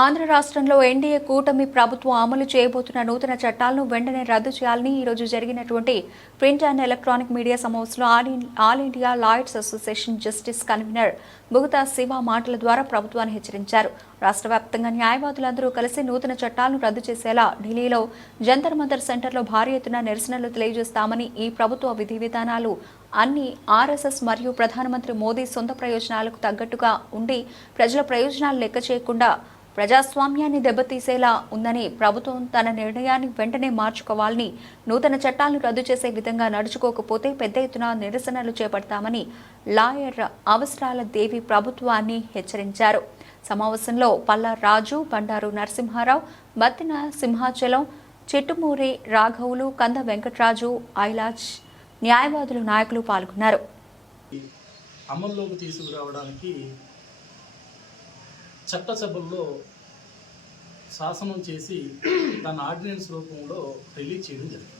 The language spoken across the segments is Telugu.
ఆంధ్ర రాష్ట్రంలో ఎన్డీఏ కూటమి ప్రభుత్వం అమలు చేయబోతున్న నూతన చట్టాలను వెంటనే రద్దు చేయాలని ఈ రోజు జరిగినటువంటి ప్రింట్ అండ్ ఎలక్ట్రానిక్ మీడియా సమావేశంలో all India lawyers association justice convener Bugata Shiva మాటల ద్వారా ప్రభుత్వాన్ని హెచ్చరించారు. రాష్ట్ర వ్యాప్తంగా న్యాయవాదులందరూ కలిసి నూతన చట్టాలను రద్దు చేసేలా ఢిల్లీలో జంతర్ మంతర్ సెంటర్లో భారీ ఎత్తున నిరసనలు తెలియజేస్తామని, ఈ ప్రభుత్వ విధి విధానాలు అన్ని ఆర్ఎస్ఎస్ మరియు ప్రధానమంత్రి మోదీ సొంత ప్రయోజనాలకు తగ్గట్టుగా ఉండి ప్రజల ప్రయోజనాలు లెక్క చేయకుండా ప్రజాస్వామ్యాన్ని దెబ్బతీసేలా ఉందని, ప్రభుత్వం తన నిర్ణయాన్ని వెంటనే మార్చుకోవాలని, నూతన చట్టాలను రద్దు చేసే విధంగా నడుచుకోకపోతే పెద్ద ఎత్తున నిరసనలు చేపడతామని లాయర్ అవసరాల దేవి ప్రభుత్వాన్ని హెచ్చరించారు. సమావేశంలో పల్లా రాజు, బండారు నరసింహారావు, బత్తిన సింహాచలం, చిట్టుమూరి రాఘవులు, కంద వెంకట్రాజు, ఐలాజ్ న్యాయవాదులు నాయకులు పాల్గొన్నారు. అమల్లోకి తీసుకురావడానికి చట్టసభల్లో శాసనం చేసి దాని ఆర్డినెన్స్ రూపంలో రిలీజ్ చేయడం జరిగింది.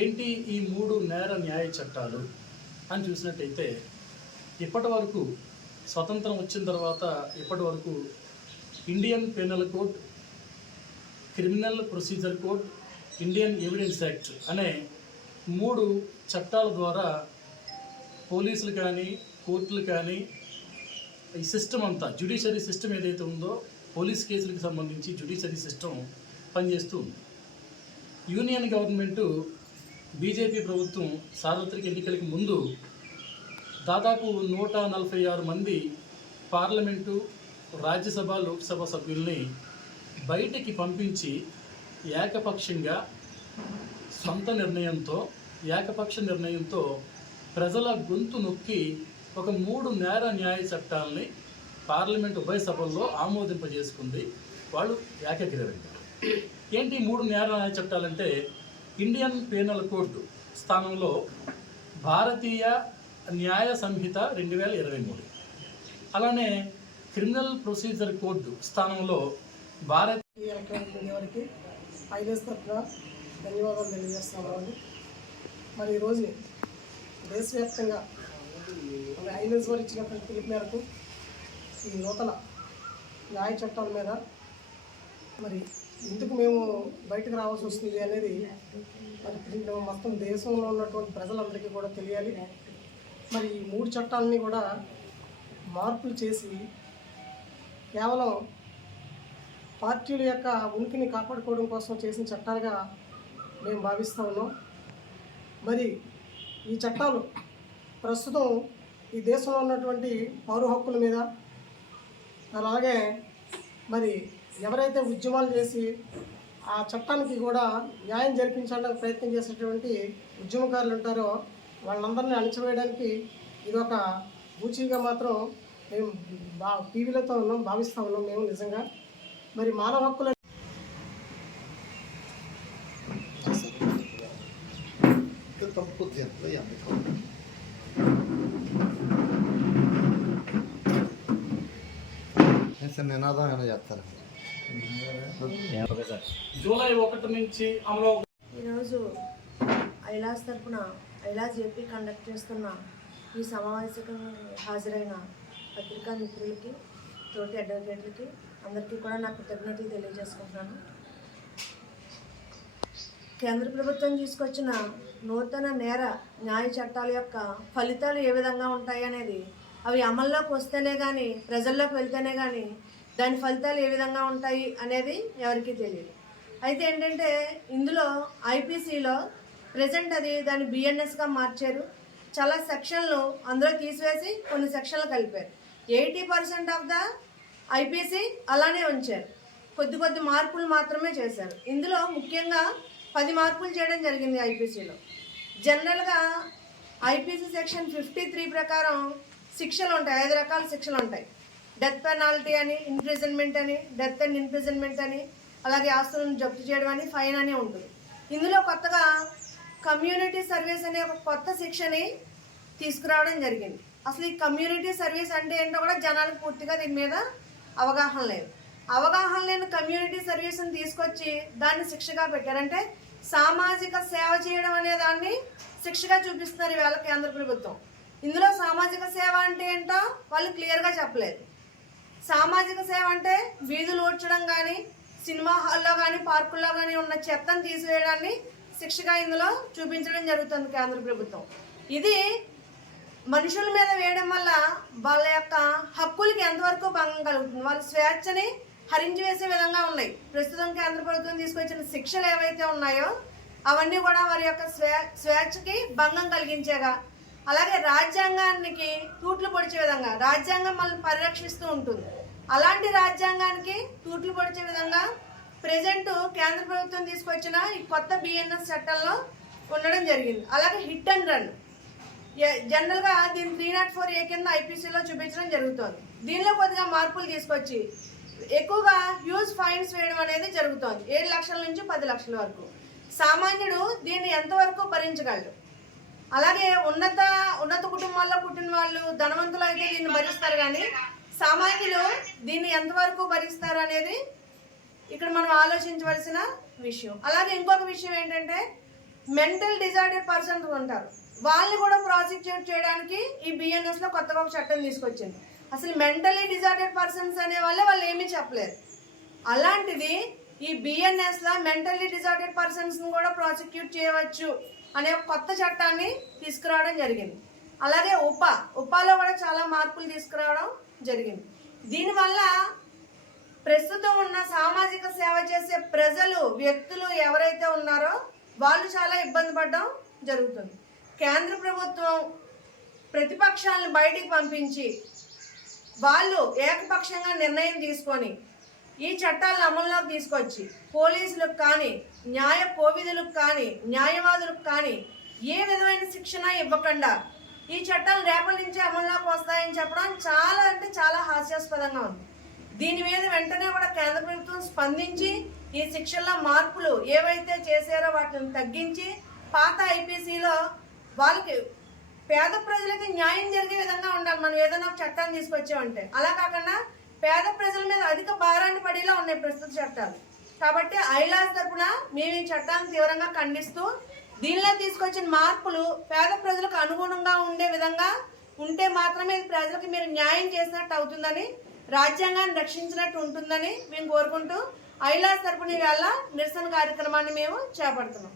ఏంటి ఈ 3 నేర న్యాయ చట్టాలు అని చూసినట్టయితే, ఇప్పటి వరకు స్వతంత్రం వచ్చిన తర్వాత ఇప్పటి వరకు Indian penal code, criminal procedure code, Indian evidence act అనే 3 చట్టాల ద్వారా పోలీసులు కానీ కోర్టులు కానీ ఈ సిస్టమ్ అంతా, జ్యుడిషియరీ సిస్టమ్ ఏదైతే ఉందో, పోలీస్ కేసులకు సంబంధించి జ్యుడిషియరీ సిస్టమ్ పనిచేస్తూ ఉంది. యూనియన్ గవర్నమెంటు బీజేపీ ప్రభుత్వం సార్వత్రిక ఎన్నికలకు ముందు దాదాపు 146 మంది పార్లమెంటు, రాజ్యసభ, లోక్సభ సభ్యుల్ని బయటికి పంపించి ఏకపక్షంగా సొంత నిర్ణయంతో, ఏకపక్ష నిర్ణయంతో ప్రజల గొంతు నొక్కి ఒక 3 నేర న్యాయ చట్టాలని పార్లమెంట్ ఉభయ సభల్లో ఆమోదింపజేసుకుంది. వాళ్ళు ఏకగ్రీవంగా. ఏంటి 3 నేర న్యాయ చట్టాలంటే, ఇండియన్ పీనల్ కోడ్ స్థానంలో భారతీయ న్యాయ సంహిత 2023, అలానే క్రిమినల్ ప్రొసీజర్ కోడ్ స్థానంలో భారతీయ ఎలక్ట్రానిక్ మీడియా వారికి ఐదేస్ తరఫున ధన్యవాదాలు తెలియజేస్తున్నామండి. మరి ఈరోజు దేశవ్యాప్తంగా ఐలెన్స్ వారు ఇచ్చినటువంటి పిలుపు మేరకు ఈ నూతన న్యాయ చట్టాల మీద మరి ఎందుకు మేము బయటకు రావాల్సి వస్తుంది అనేది మరి మొత్తం దేశంలో ఉన్నటువంటి ప్రజలందరికీ కూడా తెలియాలి. మరి ఈ 3 చట్టాలని కూడా మార్పులు చేసి కేవలం పార్టీల యొక్క ఉనికిని కాపాడుకోవడం కోసం చేసిన చట్టాలుగా మేము భావిస్తూ ఉన్నాం. మరి ఈ చట్టాలు ప్రస్తుతం ఈ దేశంలో ఉన్నటువంటి పౌర హక్కుల మీద, అలాగే మరి ఎవరైతే ఉద్యమాలు చేసి ఆ చట్టానికి కూడా న్యాయం జరిపించడానికి ప్రయత్నం చేసేటువంటి ఉద్యమకారులు ఉంటారో వాళ్ళందరినీ అణచివేయడానికి ఇది ఒక బూచీగా మాత్రం మేము టీవీలతో ఉన్నాం, భావిస్తూ ఉన్నాం మేము నిజంగా. మరి మానవ హక్కుల నినాదం ఏమైనా చేస్తారు. జూలై 1 నుంచి అమలు. ఈరోజు ఐలాజ్ తరఫున ఐలాజ్ ఏపీ కండక్ట్ చేస్తున్న ఈ సమావేశకు హాజరైన పత్రికా మిత్రులకి, తోటి అడ్వకేట్లకి అందరికీ కూడా నా కృతజ్ఞతలు తెలియజేసుకుంటున్నాను. కేంద్ర ప్రభుత్వం తీసుకొచ్చిన నూతన నేర న్యాయ చట్టాల యొక్క ఫలితాలు ఏ విధంగా ఉంటాయి అనేది, అవి అమల్లోకి వస్తేనే కానీ, ప్రజల్లోకి వెళ్తేనే కానీ దాని ఫలితాలు ఏ విధంగా ఉంటాయి అనేది ఎవరికీ తెలియదు. అయితే ఏంటంటే, ఇందులో ఐపీసీలో ప్రజెంట్ అది దాన్ని బిఎన్ఎస్గా మార్చారు. చాలా సెక్షన్లు అందులో తీసివేసి కొన్ని సెక్షన్లు కలిపారు. 80% ఆఫ్ ద ఐపీసీ అలానే ఉంచారు. కొద్ది మార్పులు మాత్రమే చేశారు. ఇందులో ముఖ్యంగా 10 మార్పులు చేయడం జరిగింది ఐపీసీలో. జనరల్గా ఐపీసీ సెక్షన్ 53 ప్రకారం శిక్షలు ఉంటాయి, 5 రకాల శిక్షలు ఉంటాయి. డెత్ పెనాల్టీ అని, ఇంప్రిజన్మెంట్ అని, డెత్ అండ్ ఇంప్రిజన్మెంట్ అని, అలాగే ఆస్తులను జప్తు చేయడం అని, ఫైన్ అని ఉంటుంది. ఇందులో కొత్తగా కమ్యూనిటీ సర్వీస్ అనే ఒక కొత్త శిక్షని తీసుకురావడం జరిగింది. అసలు ఈ కమ్యూనిటీ సర్వీస్ అంటే ఏంటో కూడా జనాలకు పూర్తిగా దీని మీద అవగాహన లేదు. అవగాహన లేని కమ్యూనిటీ సర్వీస్ని తీసుకొచ్చి దాన్ని శిక్షగా పెట్టారంటే, సామాజిక సేవ చేయడం అనే దాన్ని శిక్షగా చూపిస్తున్నారు ఈవేళ కేంద్ర ప్రభుత్వం. ఇందులో సామాజిక సేవ అంటే ఏంటో వాళ్ళు క్లియర్గా చెప్పలేదు. సామాజిక సేవ అంటే వీధులు ఊడ్చడం కానీ, సినిమా హాల్లో కానీ, పార్కుల్లో కానీ ఉన్న చెత్తను తీసివేయడాన్ని శిక్షగా ఇందులో చూపించడం జరుగుతుంది కేంద్ర ప్రభుత్వం. ఇది మనుషుల మీద వేయడం వల్ల వాళ్ళ యొక్క హక్కులకి ఎంతవరకు భంగం కలుగుతుంది, వాళ్ళ స్వేచ్ఛని హరించి వేసే విధంగా ఉన్నాయి. ప్రస్తుతం కేంద్ర ప్రభుత్వం తీసుకొచ్చిన శిక్షలు ఏవైతే ఉన్నాయో అవన్నీ కూడా వారి యొక్క స్వేచ్ఛకి భంగం కలిగించేగా, అలాగే రాజ్యాంగానికి తూట్లు పొడిచే విధంగా, రాజ్యాంగం మనల్ని పరిరక్షిస్తూ ఉంటుంది, అలాంటి రాజ్యాంగానికి తూట్లు పొడిచే విధంగా ప్రజెంట్ కేంద్ర ప్రభుత్వం తీసుకొచ్చిన ఈ కొత్త బిఎన్ఎస్ చట్టంలో ఉండడం జరిగింది. అలాగే హిట్ అండ్ రన్ జనరల్గా దీన్ని 304A కింద ఐపీసీలో చూపించడం జరుగుతుంది. దీనిలో కొద్దిగా మార్పులు తీసుకొచ్చి ఎక్కువగా హ్యూజ్ ఫైన్స్ వేయడం అనేది జరుగుతోంది. 7 లక్షల నుంచి 10 లక్షల వరకు. సామాన్యుడు దీన్ని ఎంతవరకు భరించగలడు? అలాగే ఉన్నత కుటుంబాల్లో పుట్టిన వాళ్ళు, ధనవంతులు అయితే దీన్ని భరిస్తారు, కానీ సామాన్యులు దీన్ని ఎంతవరకు భరిస్తారు అనేది ఇక్కడ మనం ఆలోచించవలసిన విషయం. అలాగే ఇంకొక విషయం ఏంటంటే, మెంటల్ డిజార్డర్ పర్సన్స్ ఉంటారు, వాళ్ళని కూడా ప్రాసిక్యూట్ చేయడానికి ఈ బిఎన్ఎస్ లో కొత్తగా ఒక చట్టం తీసుకొచ్చింది. అసలు మెంటలీ డిజార్డర్ పర్సన్స్ అనే వాళ్ళు ఏమీ చెప్పలేరు. అలాంటిది ఈ బిఎన్ఎస్ లో మెంటల్లీ డిజార్డర్ పర్సన్స్ ని కూడా ప్రాసిక్యూట్ చేయవచ్చు అనే కొత్త చట్టాన్ని తీసుకురావడం జరిగింది. అలాగే ఉపాలో కూడా చాలా మార్పులు తీసుకురావడం జరిగింది. దీనివల్ల ప్రస్తుతం ఉన్న సామాజిక సేవ చేసే ప్రజలు, వ్యక్తులు ఎవరైతే ఉన్నారో వాళ్ళు చాలా ఇబ్బంది పడడం జరుగుతుంది. కేంద్ర ప్రభుత్వం ప్రతిపక్షాలను బయటికి పంపించి వాళ్ళు ఏకపక్షంగా నిర్ణయం తీసుకొని ఈ చట్టాలను అమల్లోకి తీసుకొచ్చి పోలీసులకు కానీ, న్యాయ కోవిధులకు కానీ, న్యాయవాదులకు కానీ ఏ విధమైన శిక్షణ ఇవ్వకుండా ఈ చట్టాలు రేపటి నుంచి అమల్లోకి వస్తాయని చెప్పడం చాలా అంటే చాలా హాస్యాస్పదంగా ఉంది. దీని మీద వెంటనే కూడా కేంద్ర ప్రభుత్వం స్పందించి ఈ శిక్షల్లో మార్పులు ఏవైతే చేశారో వాటిని తగ్గించి పాత ఐపీసీలో వాళ్ళకి పేద ప్రజలకి న్యాయం జరిగే విధంగా ఉండాలి. మనం ఏదైనా ఒక చట్టాన్ని తీసుకొచ్చామంటే అలా కాకుండా పేద ప్రజల మీద అధిక భారాన్ని పడేలా ఉన్నాయి ప్రస్తుత చట్టాలు. కాబట్టి ఐలాస్ తరపున మేము ఈ చట్టాన్ని తీవ్రంగా ఖండిస్తూ దీనిలో తీసుకొచ్చిన మార్పులు పేద ప్రజలకు అనుగుణంగా ఉండే విధంగా ఉంటే మాత్రమే ప్రజలకు మీరు న్యాయం చేసినట్టు అవుతుందని, రాజ్యాంగాన్ని రక్షించినట్టు ఉంటుందని మేము కోరుకుంటూ ఐలాస్ తరపున ఇవాళ నిరసన కార్యక్రమాన్ని మేము చేపడుతున్నాం.